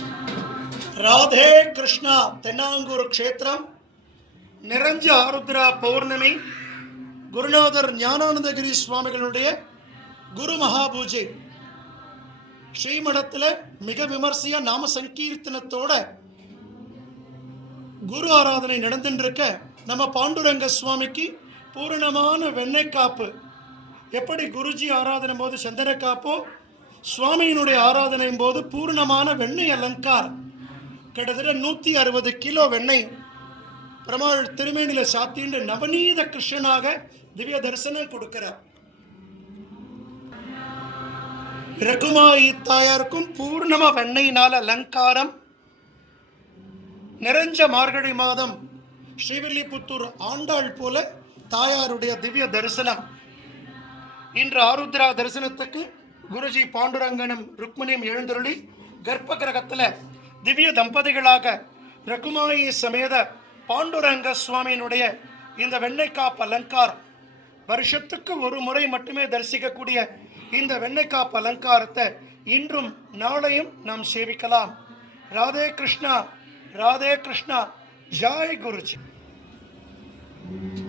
ராதே கிருஷ்ணா. தென்னாங்கூர் க்ஷேத்திரம், நிரஞ்ச ஆருத்ரா பௌர்ணமி, குருநாதர் ஞானானந்தகிரி சுவாமிகளுடைய குரு மகாபூஜை. ஸ்ரீமடத்தில் மிக விமர்சையா நாம சங்கீர்த்தனத்தோட குரு ஆராதனை நடந்துருக்க நம்ம பாண்டுரங்க சுவாமிக்கு பூரணமான வெண்ணெய் காப்பு. எப்படி குருஜி ஆராதனை போது சந்தன காப்போ, சுவாமியினுடைய ஆராதனையும் போது பூர்ணமான வெண்ணெய் அலங்காரம். கிட்டத்தட்ட 160 கிலோ வெண்ணெய் பெருமாள் திருமேனில சாத்திண்டு நவநீத கிருஷ்ணனாக திவ்ய தரிசனம் கொடுக்கிறார். ரகுமாயி தாயாருக்கும் பூர்ணமா வெண்ணெயினால அலங்காரம். நிறைஞ்ச மார்கழி மாதம் ஸ்ரீவில்லிபுத்தூர் ஆண்டாள் போல தாயாருடைய திவ்ய தரிசனம். இன்று ஆருத்ரா தரிசனத்துக்கு குருஜி பாண்டுரங்கனும் ருக்மணியும் எழுந்தருளி கர்ப்ப கிரகத்தில் திவ்ய தம்பதிகளாக ரகுமாயி சமேத பாண்டுரங்க சுவாமியினுடைய இந்த வெண்ணெய்க்காப்பு அலங்காரம் வருஷத்துக்கு ஒரு முறை மட்டுமே தரிசிக்கக்கூடிய இந்த வெண்ணெய்க்காப்பு அலங்காரத்தை இன்றும் நாளையும் நாம் சேவிக்கலாம். ராதே கிருஷ்ணா, ராதே கிருஷ்ணா. ஜாய் குருஜி.